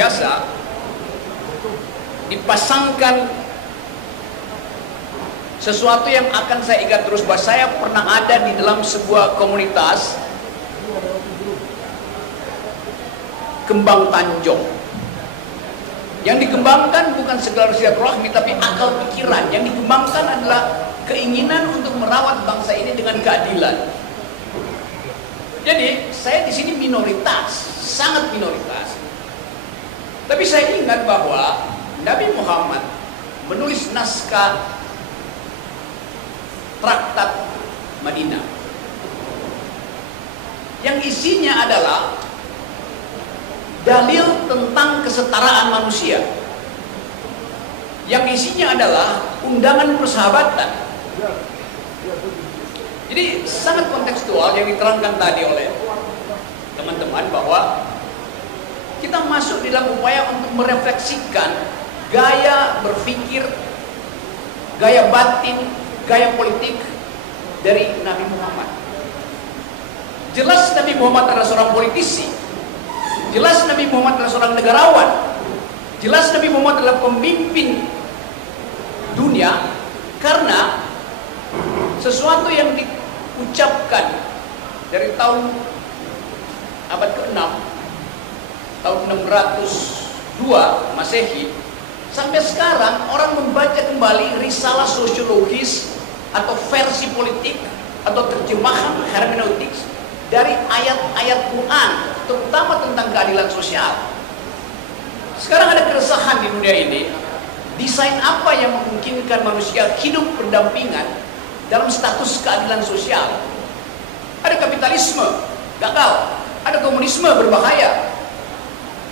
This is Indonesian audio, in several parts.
biasa dipasangkan sesuatu yang akan saya ingat terus, bahwa saya pernah ada di dalam sebuah komunitas kembang tanjung. Yang dikembangkan bukan sekedar silaturahmi, tapi akal pikiran. Yang dikembangkan adalah keinginan untuk merawat bangsa ini dengan keadilan. Jadi saya di sini minoritas, sangat minoritas. Tapi saya ingat bahwa Nabi Muhammad menulis naskah Traktat Madinah yang isinya adalah dalil tentang kesetaraan manusia, yang isinya adalah undangan persahabatan. Jadi sangat kontekstual yang diterangkan tadi oleh teman-teman, bahwa kita masuk dalam upaya untuk merefleksikan gaya berpikir, gaya batin, gaya politik dari Nabi Muhammad. Jelas Nabi Muhammad adalah seorang politisi, jelas Nabi Muhammad adalah seorang negarawan, jelas Nabi Muhammad adalah pemimpin dunia, karena sesuatu yang diucapkan dari tahun abad ke-6, tahun 602 Masehi, sampai sekarang orang membaca kembali risalah sosiologis atau versi politik atau terjemahan hermeneutik dari ayat-ayat Quran, terutama tentang keadilan sosial. Sekarang ada keresahan di dunia ini, desain apa yang memungkinkan manusia hidup berdampingan dalam status keadilan sosial. Ada kapitalisme, gagal. Ada komunisme, berbahaya.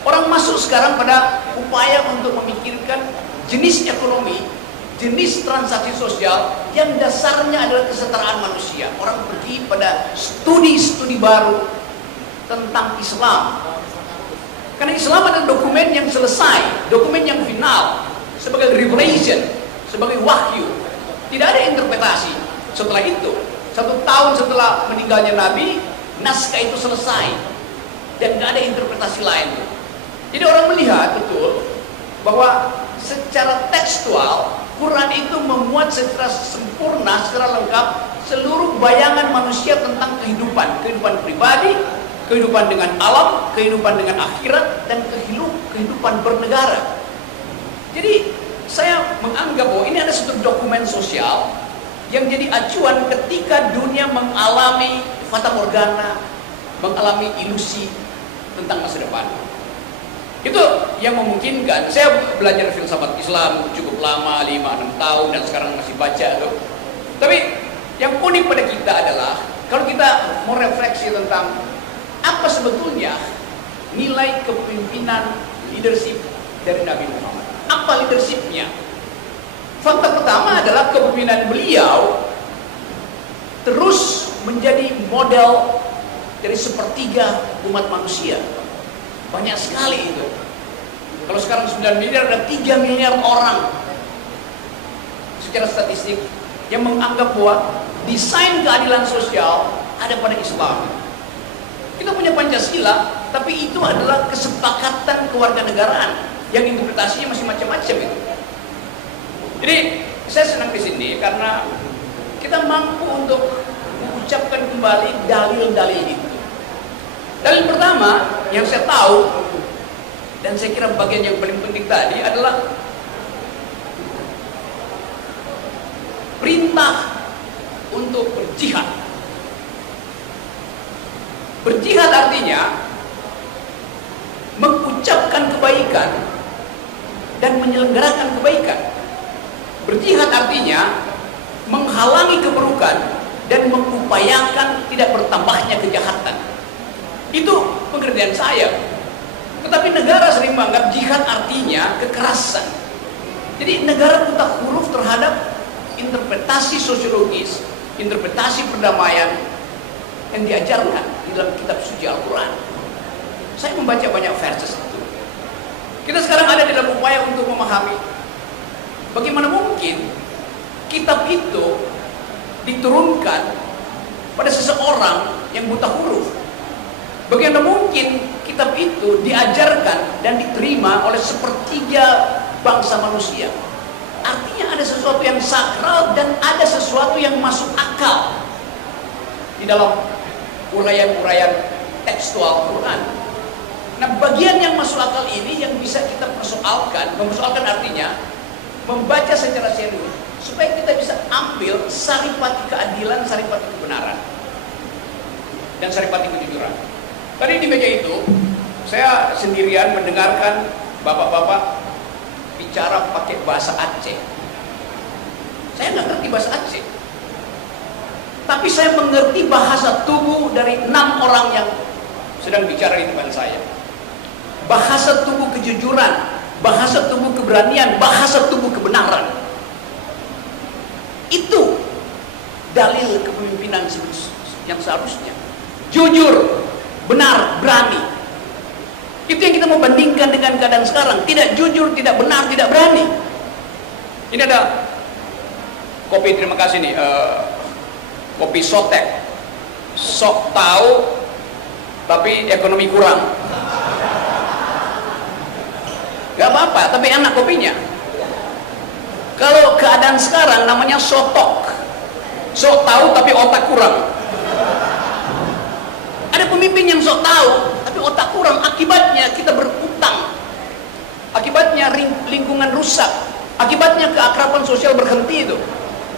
Orang masuk sekarang pada upaya untuk memikirkan jenis ekonomi, jenis transaksi sosial yang dasarnya adalah kesetaraan manusia. Orang pergi pada studi-studi baru tentang Islam, karena Islam adalah dokumen yang selesai, dokumen yang final, sebagai revelation, sebagai wahyu. Tidak ada interpretasi. Setelah itu, 1 tahun setelah meninggalnya Nabi, naskah itu selesai dan tidak ada interpretasi lain. Jadi orang melihat betul bahwa secara tekstual Quran itu memuat secara sempurna, secara lengkap seluruh bayangan manusia tentang kehidupan pribadi, kehidupan dengan alam, kehidupan dengan akhirat, dan kehidupan bernegara. Jadi saya menganggap bahwa ini ada satu dokumen sosial yang jadi acuan ketika dunia mengalami fata morgana, mengalami ilusi tentang masa depan. Itu yang memungkinkan. Saya belajar filsafat Islam cukup lama, 5-6 tahun, dan sekarang masih baca tuh. Tapi yang unik pada kita adalah kalau kita mau refleksi tentang apa sebetulnya nilai kepemimpinan leadership dari Nabi Muhammad. Apa leadershipnya? Fakta pertama adalah kepemimpinan beliau terus menjadi model dari sepertiga umat manusia. Banyak sekali itu. Kalau sekarang 9 miliar, ada 3 miliar orang secara statistik yang menganggap bahwa desain keadilan sosial ada pada Islam. Kita punya Pancasila, tapi itu adalah kesepakatan kewarganegaraan yang interpretasinya masih macam-macam itu. Jadi saya senang di sini karena kita mampu untuk mengucapkan kembali dalil-dalil itu. Dalil pertama yang saya tahu, dan saya kira bagian yang paling penting tadi adalah perintah untuk berjihad. Berjihad artinya mengucapkan kebaikan dan menyelenggarakan kebaikan. Berjihad artinya menghalangi keburukan dan mengupayakan tidak bertambahnya kejahatan. Itu pengertian saya. Tetapi negara sering menganggap jihad artinya kekerasan. Jadi negara buta huruf terhadap interpretasi sosiologis, interpretasi perdamaian yang diajarkan di dalam kitab suci Al-Quran. Saya membaca banyak verses itu. Kita sekarang ada dalam upaya untuk memahami bagaimana mungkin kitab itu diturunkan pada seseorang yang buta huruf. Bagaimana mungkin kitab itu diajarkan dan diterima oleh sepertiga bangsa manusia. Artinya ada sesuatu yang sakral dan ada sesuatu yang masuk akal di dalam uraian-uraian tekstual Quran. Nah, bagian yang masuk akal ini yang bisa kita mempersoalkan artinya membaca secara serius supaya kita bisa ambil saripati keadilan, saripati kebenaran, dan saripati kejujuran. Tadi di meja itu saya sendirian mendengarkan bapak-bapak bicara pakai bahasa Aceh. Saya nggak ngerti bahasa Aceh, tapi saya mengerti bahasa tubuh dari 6 orang yang sedang bicara di depan saya. Bahasa tubuh kejujuran, bahasa tubuh keberanian, bahasa tubuh kebenaran. Itu dalil kepemimpinan yang seharusnya jujur, benar, berani. Itu yang kita mau bandingkan dengan keadaan sekarang. Tidak jujur, tidak benar, tidak berani. Ini ada kopi, terima kasih nih, kopi Sotek. Sok tahu tapi ekonomi kurang. Gak apa-apa, tapi enak kopinya. Kalau keadaan sekarang namanya sotok. Sok tahu tapi otak kurang. Ada pemimpin yang sok tahu tapi otak kurang, akibatnya kita berutang, akibatnya lingkungan rusak, akibatnya keakraban sosial berhenti itu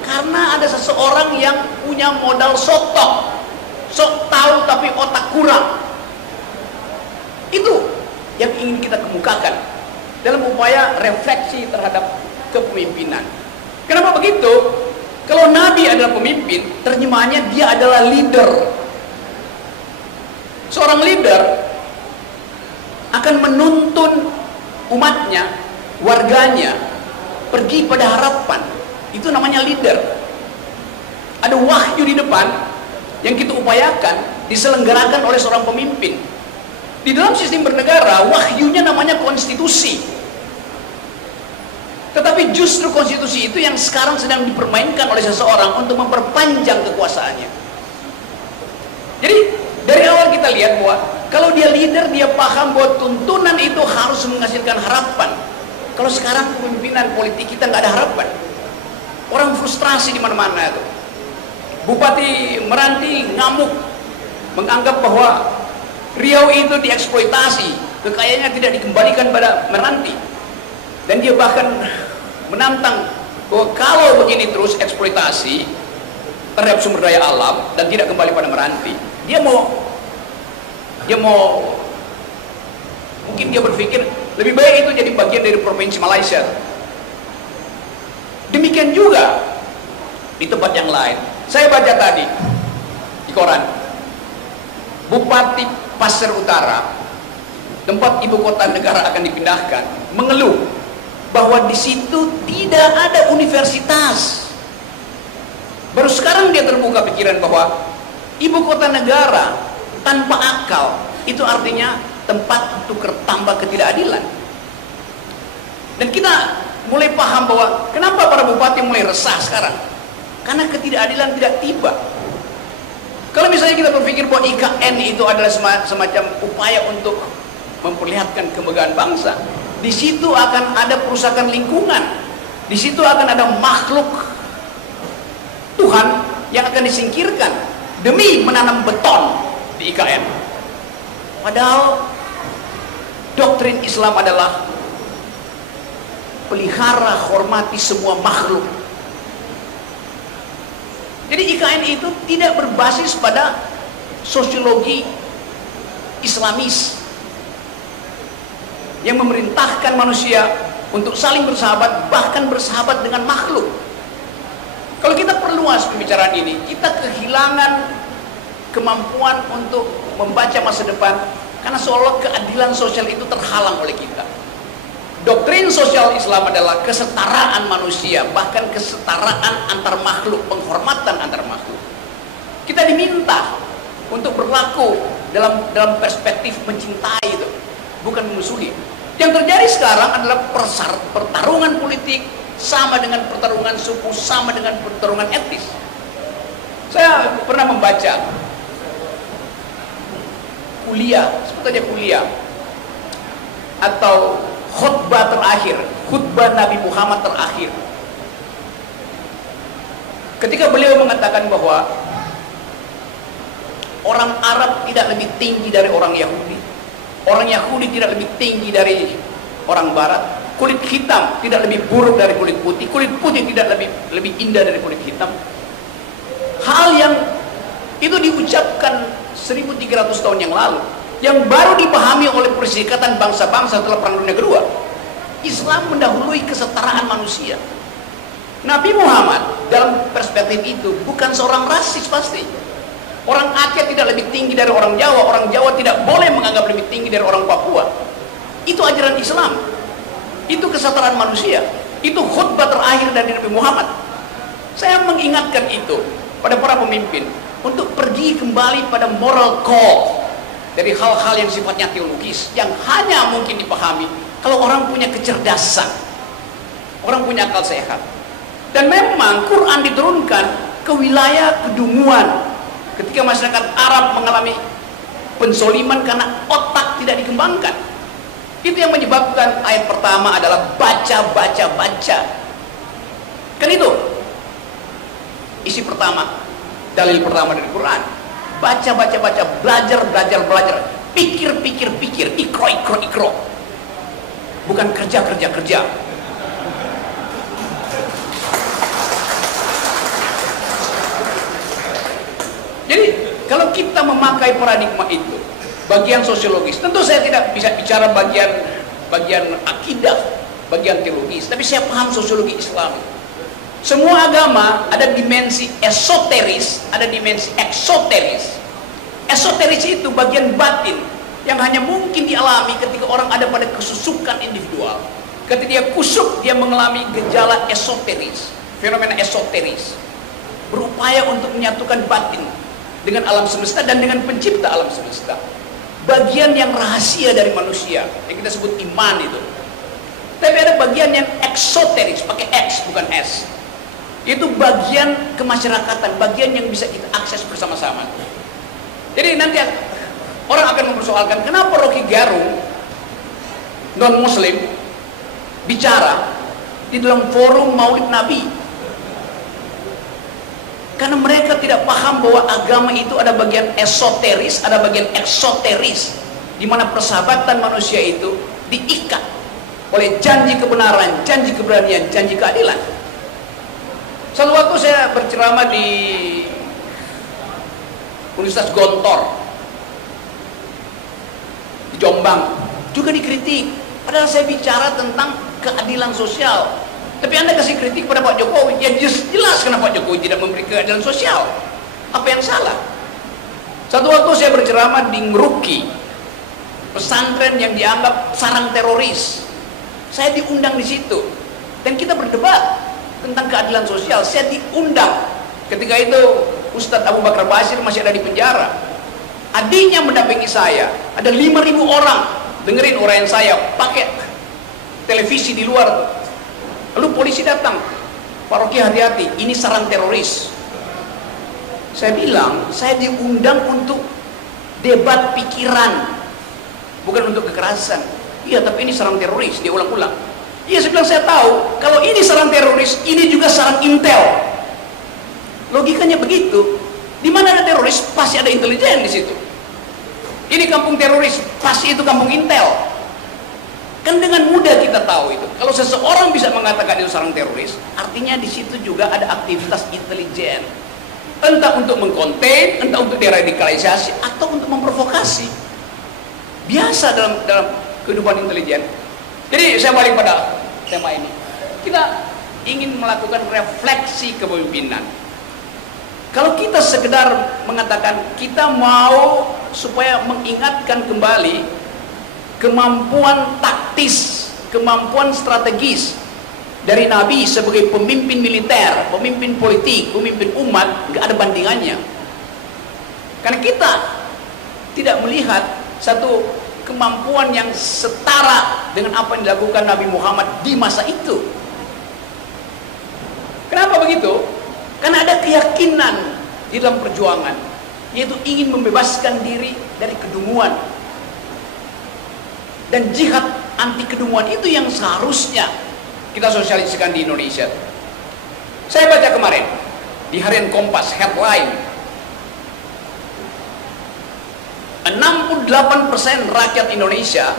karena ada seseorang yang punya modal sotok, sok tahu tapi otak kurang. Itu yang ingin kita kemukakan dalam upaya refleksi terhadap kepemimpinan. Kenapa begitu? Kalau Nabi adalah pemimpin, terjemahannya dia adalah leader. Seorang leader akan menuntun umatnya, warganya, pergi pada harapan. Itu namanya leader. Ada wahyu di depan yang kita upayakan diselenggarakan oleh seorang pemimpin. Di dalam sistem bernegara, wahyunya namanya konstitusi. Tetapi justru konstitusi itu yang sekarang sedang dipermainkan oleh seseorang untuk memperpanjang kekuasaannya. Jadi dari awal kita lihat bahwa kalau dia leader, dia paham bahwa tuntunan itu harus menghasilkan harapan. Kalau sekarang kepemimpinan politik kita nggak ada harapan, orang frustrasi di mana-mana itu. Bupati Meranti ngamuk, menganggap bahwa Riau itu dieksploitasi, kekayaannya tidak dikembalikan pada Meranti, dan dia bahkan menantang bahwa kalau begini terus eksploitasi terhadap sumber daya alam dan tidak kembali pada Meranti, dia mau mungkin dia berpikir lebih baik itu jadi bagian dari provinsi Malaysia. Demikian juga di tempat yang lain. Saya baca tadi di koran, Bupati Pasir Utara, tempat ibu kota negara akan dipindahkan, mengeluh bahwa di situ tidak ada universitas. Baru sekarang dia terbuka pikiran bahwa ibu kota negara tanpa akal itu artinya tempat untuk tambah ketidakadilan. Dan kita mulai paham bahwa kenapa para bupati mulai resah sekarang, karena ketidakadilan tidak tiba. Kalau misalnya kita berpikir bahwa IKN itu adalah semacam upaya untuk memperlihatkan kemegahan bangsa, di situ akan ada perusakan lingkungan, di situ akan ada makhluk Tuhan yang akan disingkirkan demi menanam beton di IKN. Padahal doktrin Islam adalah pelihara, hormati semua makhluk. Jadi IKN itu tidak berbasis pada sosiologi Islamis yang memerintahkan manusia untuk saling bersahabat, bahkan bersahabat dengan makhluk. Kalau kita perluas pembicaraan ini, kita kehilangan kemampuan untuk membaca masa depan karena seolah keadilan sosial itu terhalang oleh kita. Doktrin sosial Islam adalah kesetaraan manusia, bahkan kesetaraan antar makhluk, penghormatan antar makhluk. Kita diminta untuk berlaku dalam perspektif mencintai itu, bukan memusuhi. Yang terjadi sekarang adalah pertarungan politik sama dengan pertarungan suku, sama dengan pertarungan etnis. Saya pernah membaca kuliah, sebut aja kuliah, atau khutbah terakhir, khutbah Nabi Muhammad terakhir. Ketika beliau mengatakan bahwa orang Arab tidak lebih tinggi dari orang Yahudi, orang Yahudi tidak lebih tinggi dari orang Barat, kulit hitam tidak lebih buruk dari kulit putih tidak lebih indah dari kulit hitam. Hal yang itu diucapkan 1300 tahun yang lalu, yang baru dipahami oleh Perserikatan Bangsa-Bangsa setelah Perang Dunia Kedua. Islam mendahului kesetaraan manusia. Nabi Muhammad dalam perspektif itu bukan seorang rasis pasti. Orang Aceh tidak lebih tinggi dari orang Jawa, orang Jawa tidak boleh menganggap lebih tinggi dari orang Papua. Itu ajaran Islam. Itu kesetaraan manusia. Itu khutbah terakhir dari Nabi Muhammad. Saya mengingatkan itu pada para pemimpin untuk pergi kembali pada moral code dari hal-hal yang sifatnya teologis, yang hanya mungkin dipahami kalau orang punya kecerdasan, orang punya akal sehat. Dan memang Quran diturunkan ke wilayah kedunguan ketika masyarakat Arab mengalami pensoliman karena otak tidak dikembangkan. Itu yang menyebabkan ayat pertama adalah baca. Kan itu isi pertama, dalil pertama dari Quran. Baca, belajar, pikir, ikro. Bukan kerja. Jadi kalau kita memakai paradigma itu, bagian sosiologis, tentu saya tidak bisa bicara bagian akidah, bagian teologis, tapi saya paham sosiologi Islam. Semua agama ada dimensi esoteris, ada dimensi eksoteris. Esoteris itu bagian batin yang hanya mungkin dialami ketika orang ada pada kesusukan individual. Ketika dia kusuk, dia mengalami gejala esoteris, fenomena esoteris, berupaya untuk menyatukan batin dengan alam semesta dan dengan pencipta alam semesta. Bagian yang rahasia dari manusia yang kita sebut iman itu. Tapi ada bagian yang eksoteris, pakai X bukan S. Itu bagian kemasyarakatan, bagian yang bisa kita akses bersama-sama. Jadi nanti orang akan mempersoalkan kenapa Rocky Gerung non muslim bicara di dalam forum Maulid Nabi. Karena mereka tidak paham bahwa agama itu ada bagian esoteris, ada bagian eksoteris, di mana persahabatan manusia itu diikat oleh janji kebenaran, janji keberanian, janji keadilan. Suatu waktu saya berceramah di Universitas Gontor di Jombang, juga dikritik. Padahal saya bicara tentang keadilan sosial. Tapi Anda kasih kritik pada Pak Jokowi, yang jelas kenapa Pak Jokowi tidak memberi keadilan sosial. Apa yang salah? Satu waktu saya berceramah di Ngeruki, pesantren yang dianggap sarang teroris. Saya diundang di situ, dan kita berdebat tentang keadilan sosial. Saya diundang. Ketika itu Ustadz Abu Bakar Basir masih ada di penjara. Adiknya mendampingi saya. Ada 5.000 orang dengerin uraian saya pakai televisi di luar. Lalu polisi datang, Pak Rocky hati-hati, ini sarang teroris. Saya bilang, saya diundang untuk debat pikiran, bukan untuk kekerasan. Iya, tapi ini sarang teroris, dia ulang-ulang. Iya, saya bilang saya tahu, kalau ini sarang teroris, ini juga sarang intel. Logikanya begitu. Di mana ada teroris, pasti ada intelijen di situ. Ini kampung teroris, pasti itu kampung intel. Kan dengan mudah kita tahu itu. Kalau seseorang bisa mengatakan itu sarang teroris, artinya di situ juga ada aktivitas intelijen. Entah untuk mengkonten, entah untuk deradikalisasi, atau untuk memprovokasi. Biasa dalam kehidupan intelijen. Jadi saya balik pada tema ini. Kita ingin melakukan refleksi kepemimpinan. Kalau kita sekedar mengatakan kita mau supaya mengingatkan kembali kemampuan taktis, kemampuan strategis dari Nabi sebagai pemimpin militer, pemimpin politik, pemimpin umat, nggak ada bandingannya. Karena kita tidak melihat satu kemampuan yang setara dengan apa yang dilakukan Nabi Muhammad di masa itu. Kenapa begitu? Karena ada keyakinan di dalam perjuangan, yaitu ingin membebaskan diri dari kedunguan. Dan jihad anti kedunguan itu yang seharusnya kita sosialisasikan di Indonesia. Saya baca kemarin di harian Kompas headline, 68% rakyat Indonesia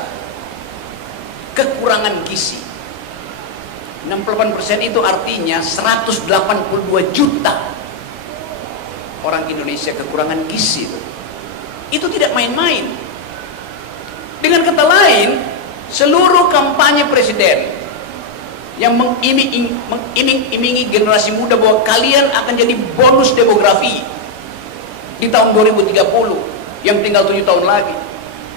kekurangan gizi. 68% itu artinya 182 juta orang Indonesia kekurangan gizi. Itu tidak main-main. Dengan kata lain, seluruh kampanye presiden yang mengiming-imingi generasi muda bahwa kalian akan jadi bonus demografi di tahun 2030 yang tinggal 7 tahun lagi.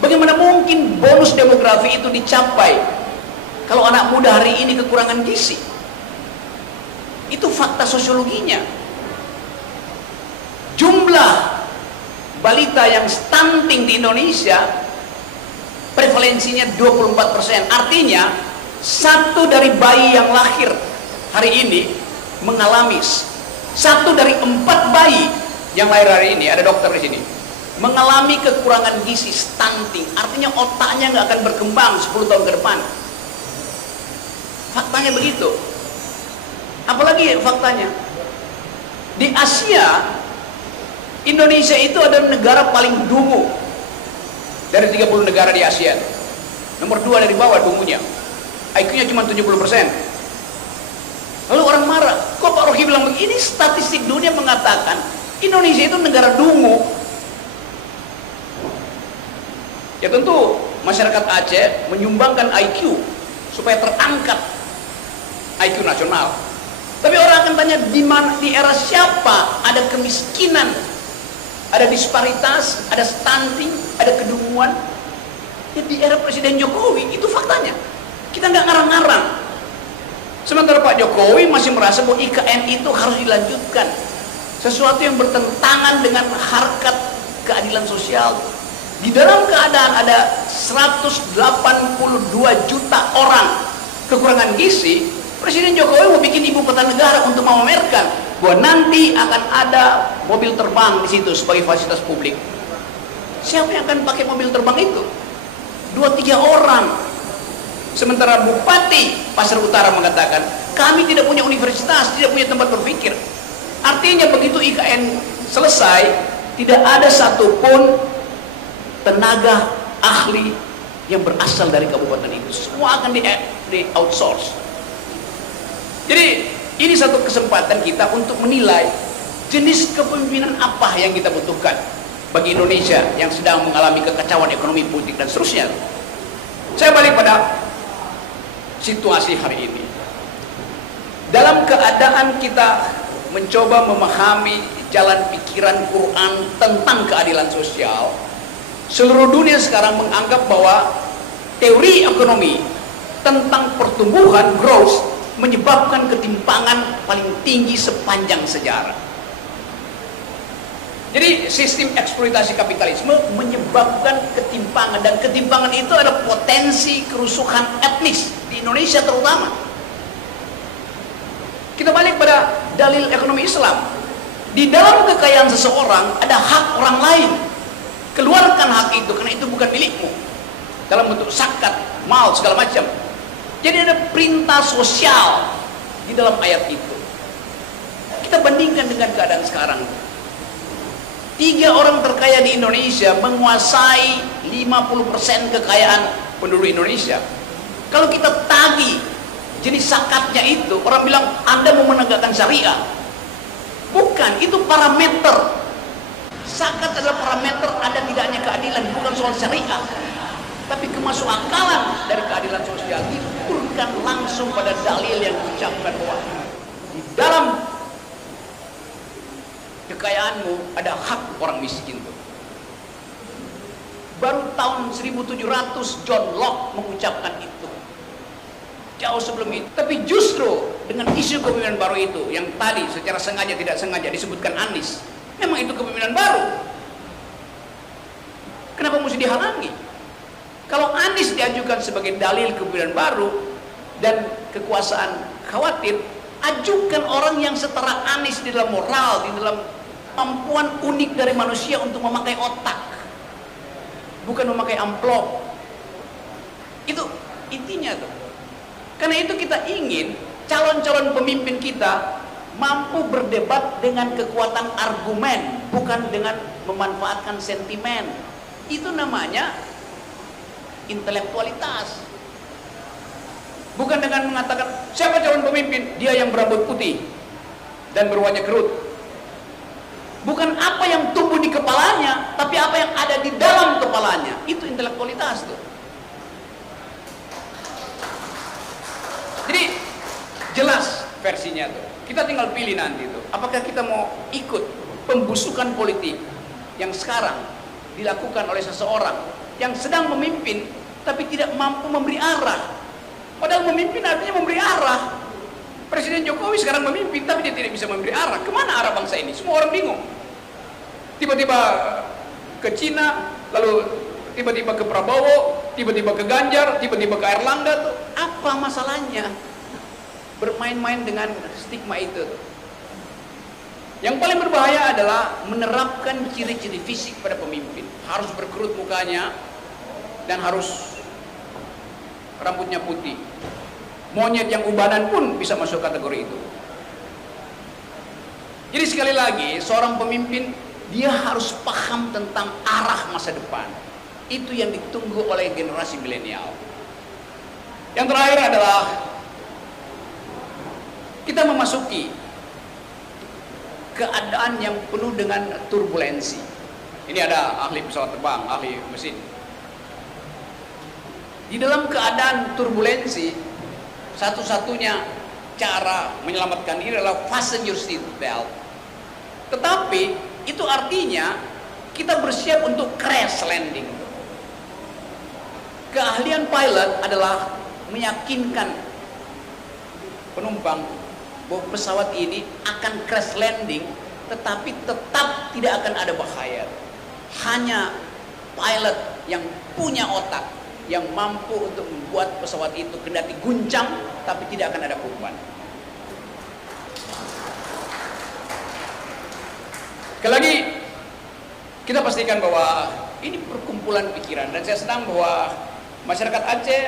Bagaimana mungkin bonus demografi itu dicapai kalau anak muda hari ini kekurangan gizi? Itu fakta sosiologinya. Jumlah balita yang stunting di Indonesia prevalensinya 24%. Artinya satu dari bayi yang lahir hari ini mengalami, satu dari 4 bayi yang lahir hari ini, ada dokter di sini, mengalami kekurangan gizi, stunting. Artinya otaknya nggak akan berkembang 10 tahun ke depan. Faktanya begitu. Apalagi faktanya di Asia, Indonesia itu adalah negara paling dungu dari 30 negara di Asia. Nomor 2 dari bawah dungunya. IQ-nya cuma 70%. Lalu orang marah, kok Pak Rocky bilang begini? Statistik dunia mengatakan Indonesia itu negara dungu. Ya tentu masyarakat Aceh menyumbangkan IQ supaya terangkat IQ nasional. Tapi orang akan tanya, di mana, di era siapa ada kemiskinan, ada disparitas, ada stunting, ada kedunguan? Ya di era Presiden Jokowi, itu faktanya. Kita nggak ngarang-ngarang. Sementara Pak Jokowi masih merasa bahwa IKN itu harus dilanjutkan. Sesuatu yang bertentangan dengan harkat keadilan sosial. Di dalam keadaan ada 182 juta orang kekurangan gizi, Presiden Jokowi mau bikin ibu kota negara untuk memamerkan bahwa nanti akan ada mobil terbang di situ sebagai fasilitas publik. Siapa yang akan pakai mobil terbang itu? 2-3 orang. Sementara Bupati Pasar Utara mengatakan, kami tidak punya universitas, tidak punya tempat berpikir. Artinya begitu IKN selesai, tidak ada satupun tenaga ahli yang berasal dari kabupaten itu. Semua akan di outsource. Jadi ini satu kesempatan kita untuk menilai jenis kepemimpinan apa yang kita butuhkan bagi Indonesia yang sedang mengalami kekacauan ekonomi, politik, dan seterusnya. Saya balik pada situasi hari ini. Dalam keadaan kita mencoba memahami jalan pikiran Quran tentang keadilan sosial, seluruh dunia sekarang menganggap bahwa teori ekonomi tentang pertumbuhan, growth, menyebabkan ketimpangan paling tinggi sepanjang sejarah. Jadi sistem eksploitasi kapitalisme menyebabkan ketimpangan, dan ketimpangan itu ada potensi kerusuhan etnis di Indonesia terutama. Kita balik pada dalil ekonomi Islam. Di dalam kekayaan seseorang ada hak orang lain. Keluarkan hak itu karena itu bukan milikmu. Dalam bentuk zakat, mal, segala macam. Jadi ada perintah sosial di dalam ayat itu. Kita bandingkan dengan keadaan sekarang. 3 orang terkaya di Indonesia menguasai 50% kekayaan penduduk Indonesia. Kalau kita tagih jenis zakatnya itu, orang bilang Anda mau menegakkan syariah. Bukan, itu parameter. Zakat adalah parameter ada tidaknya keadilan, bukan soal syariah. Tapi kemasukakalan dari keadilan sosial diukurkan langsung pada dalil yang diucapkan bahwa di dalam kekayaanmu ada hak orang miskin. Baru tahun 1700 John Locke mengucapkan itu. Jauh sebelum itu. Tapi justru dengan isu kepemimpinan baru itu, yang tadi secara sengaja tidak sengaja disebutkan Anies, memang itu kepemimpinan baru. Kenapa mesti dihalangi? Kalau Anies diajukan sebagai dalil kepemimpinan baru dan kekuasaan khawatir, ajukan orang yang setara Anies di dalam moral, di dalam kemampuan unik dari manusia untuk memakai otak. bukan memakai amplop. Itu intinya tuh. Karena itu kita ingin calon-calon pemimpin kita mampu berdebat dengan kekuatan argumen, bukan dengan memanfaatkan sentimen. Itu namanya intelektualitas. Bukan dengan mengatakan siapa calon pemimpin, dia yang berambut putih dan berwajah kerut. Bukan apa yang tumbuh di kepalanya, tapi apa yang ada di dalam kepalanya. Itu intelektualitas tuh. Jadi jelas versinya tuh. Kita tinggal pilih nanti tuh. Apakah kita mau ikut pembusukan politik yang sekarang dilakukan oleh seseorang yang sedang memimpin tapi tidak mampu memberi arah. Padahal memimpin artinya memberi arah. Presiden Jokowi sekarang memimpin tapi dia tidak bisa memberi arah. Kemana arah bangsa ini? Semua orang bingung. Tiba-tiba ke Cina, lalu tiba-tiba ke Prabowo, tiba-tiba ke Ganjar, tiba-tiba ke Airlangga tuh. Apa masalahnya? Bermain-main dengan stigma itu. Yang paling berbahaya adalah menerapkan ciri-ciri fisik pada pemimpin. Harus berkerut mukanya dan harus rambutnya putih. Monyet yang ubanan pun bisa masuk kategori itu. Jadi sekali lagi, seorang pemimpin dia harus paham tentang arah masa depan. Itu yang ditunggu oleh generasi milenial. Yang terakhir adalah kita memasuki keadaan yang penuh dengan turbulensi. Ini ada ahli pesawat terbang, ahli mesin. Di dalam keadaan turbulensi, satu-satunya cara menyelamatkan diri adalah fasten your seat belt. Tetapi itu artinya kita bersiap untuk crash landing. Keahlian pilot adalah meyakinkan penumpang bahwa pesawat ini akan crash landing, tetapi tetap tidak akan ada bahaya. Hanya pilot yang punya otak yang mampu untuk membuat pesawat itu kendati guncang tapi tidak akan ada korban. Sekali lagi kita pastikan bahwa ini perkumpulan pikiran, dan saya senang bahwa masyarakat Aceh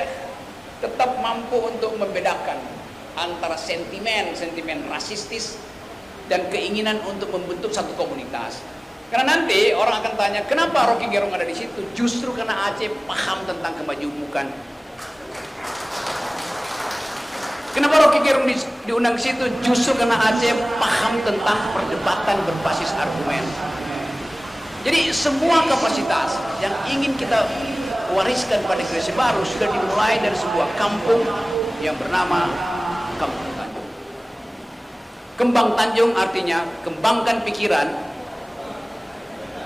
tetap mampu untuk membedakan antara sentimen rasistis dan keinginan untuk membentuk satu komunitas. Karena nanti orang akan tanya, kenapa Rocky Gerung ada di situ? Justru karena Aceh paham tentang kemajemukan. Kenapa Rocky Gerung diundang ke situ? Justru karena Aceh paham tentang perdebatan berbasis argumen. Jadi semua kapasitas yang ingin kita wariskan pada generasi baru sudah dimulai dari sebuah kampung yang bernama Kampung Tanjung. Kembang Tanjung artinya kembangkan pikiran.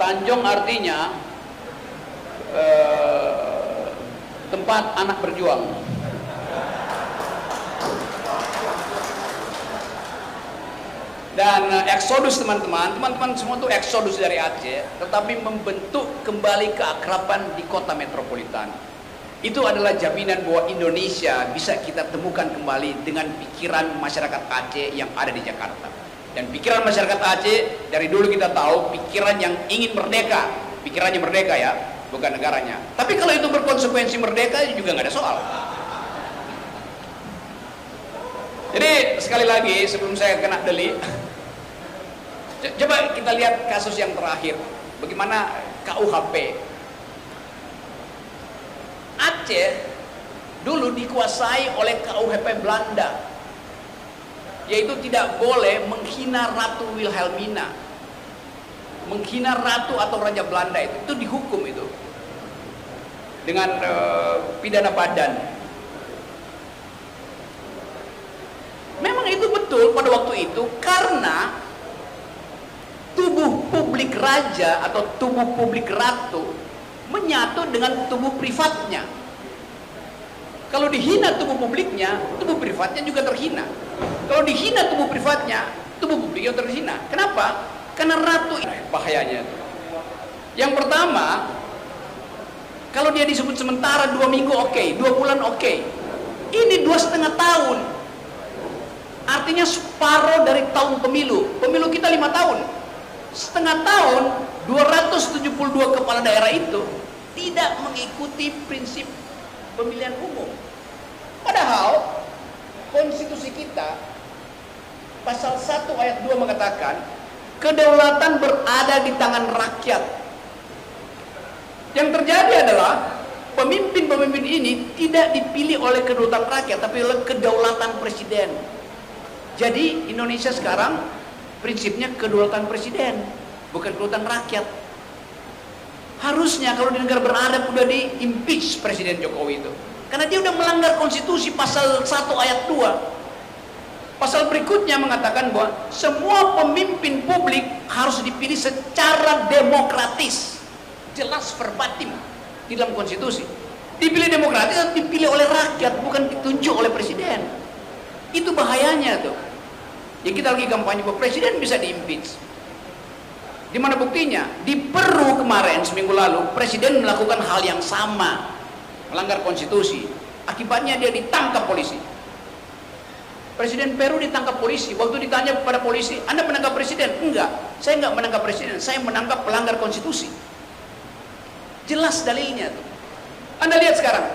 Tanjung artinya tempat anak berjuang. Dan eksodus teman-teman semua itu eksodus dari Aceh, tetapi membentuk kembali keakraban di kota metropolitan. Itu adalah jaminan bahwa Indonesia bisa kita temukan kembali dengan pikiran masyarakat Aceh yang ada di Jakarta. Dan pikiran masyarakat Aceh dari dulu kita tahu pikiran yang ingin merdeka, pikirannya merdeka ya, bukan negaranya. Tapi kalau itu berkonsekuensi merdeka juga nggak ada soal. Jadi sekali lagi sebelum saya kena deli, coba kita lihat kasus yang terakhir, bagaimana KUHP. Aceh dulu dikuasai oleh KUHP Belanda, yaitu tidak boleh menghina Ratu Wilhelmina, menghina ratu atau raja Belanda, itu dihukum itu dengan pidana badan. Memang itu betul pada waktu itu karena tubuh publik raja atau tubuh publik ratu menyatu dengan tubuh privatnya. Kalau dihina tubuh publiknya, tubuh privatnya juga terhina. Kalau dihina tubuh privatnya, tubuh publiknya terhina. Kenapa? Karena ratu ini bahayanya. Yang pertama, kalau dia disebut sementara 2 minggu oke, 2 bulan oke. Ini 2,5 tahun. Artinya separuh dari tahun pemilu. Pemilu kita 5 tahun. Setengah tahun, 272 kepala daerah itu tidak mengikuti prinsip pemilihan umum. Padahal konstitusi kita pasal 1 ayat 2 mengatakan kedaulatan berada di tangan rakyat. Yang terjadi adalah pemimpin-pemimpin ini tidak dipilih oleh kedaulatan rakyat, tapi oleh kedaulatan presiden. Jadi Indonesia sekarang prinsipnya kedaulatan presiden, bukan kedaulatan rakyat. Harusnya kalau di negara beradab udah di-impeach Presiden Jokowi itu, karena dia udah melanggar konstitusi pasal 1 ayat 2. Pasal berikutnya mengatakan bahwa semua pemimpin publik harus dipilih secara demokratis. Jelas verbatim di dalam konstitusi. Dipilih demokratis atau dipilih oleh rakyat, bukan ditunjuk oleh presiden. Itu bahayanya tuh. Ya kita lagi kampanye bahwa presiden bisa diimpeach. Di mana buktinya? Di Peru kemarin seminggu lalu presiden melakukan hal yang sama, melanggar konstitusi. Akibatnya dia ditangkap polisi. Presiden Peru ditangkap polisi. Waktu ditanya kepada polisi, Anda menangkap presiden? Enggak, saya enggak menangkap presiden, saya menangkap pelanggar konstitusi. Jelas dalilnya tuh. Anda lihat sekarang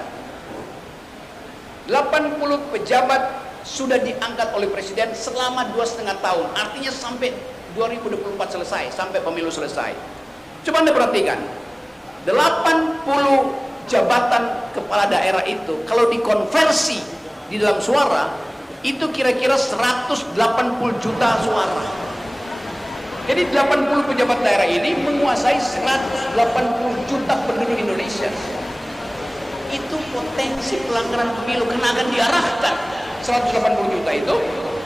80 pejabat sudah diangkat oleh presiden selama 2,5 tahun. Artinya sampai 2024 selesai, sampai pemilu selesai. Coba Anda perhatikan, 80 jabatan kepala daerah itu kalau dikonversi di dalam suara, itu kira-kira 180 juta suara. Jadi 80 pejabat daerah ini menguasai 180 juta penduduk Indonesia. Itu potensi pelanggaran pemilu, karena akan diarahkan 180 juta itu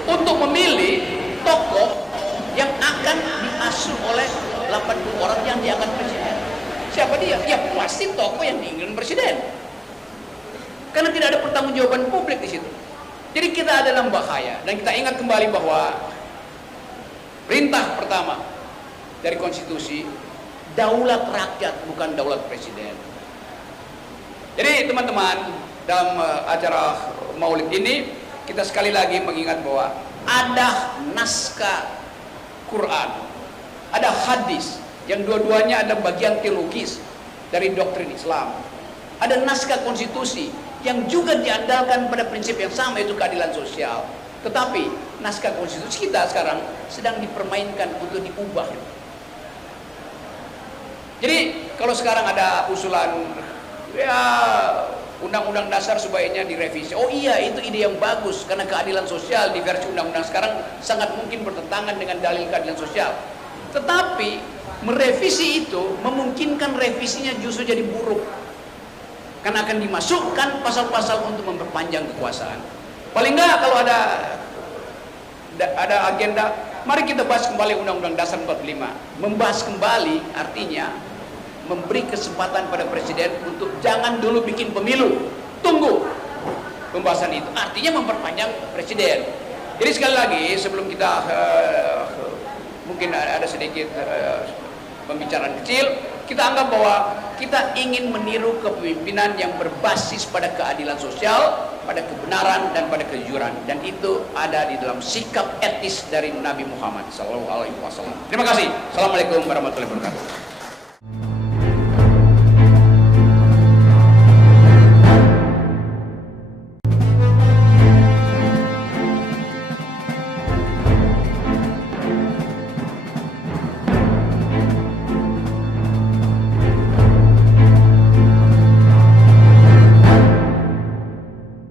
untuk memilih tokoh yang akan diasuh oleh 80 orang yang diangkat presiden. Siapa dia? Ya pasti tokoh yang diinginkan presiden. Karena tidak ada pertanggungjawaban publik di situ. Jadi kita ada dalam bahaya, dan kita ingat kembali bahwa perintah pertama dari konstitusi, daulat rakyat bukan daulat presiden. Jadi teman-teman, dalam acara Maulid ini kita sekali lagi mengingat bahwa ada naskah Quran, ada hadis yang dua-duanya ada bagian teologis dari doktrin Islam. Ada naskah konstitusi yang juga diandalkan pada prinsip yang sama, yaitu keadilan sosial. Tetapi naskah konstitusi kita sekarang sedang dipermainkan untuk diubah. Jadi kalau sekarang ada usulan ya undang-undang dasar sebaiknya direvisi. Oh iya, itu ide yang bagus, karena keadilan sosial di versi undang-undang sekarang sangat mungkin bertentangan dengan dalil keadilan sosial. Tetapi merevisi itu memungkinkan revisinya justru jadi buruk, karena akan dimasukkan pasal-pasal untuk memperpanjang kekuasaan. Paling enggak kalau ada agenda, mari kita bahas kembali Undang-Undang Dasar 45. Membahas kembali artinya memberi kesempatan pada presiden untuk jangan dulu bikin pemilu, tunggu pembahasan itu. Artinya memperpanjang presiden. Jadi sekali lagi sebelum kita mungkin ada sedikit pembicaraan kecil, kita anggap bahwa kita ingin meniru kepemimpinan yang berbasis pada keadilan sosial, pada kebenaran dan pada kejujuran, dan itu ada di dalam sikap etis dari Nabi Muhammad SAW. Terima kasih. Assalamualaikum warahmatullahi wabarakatuh.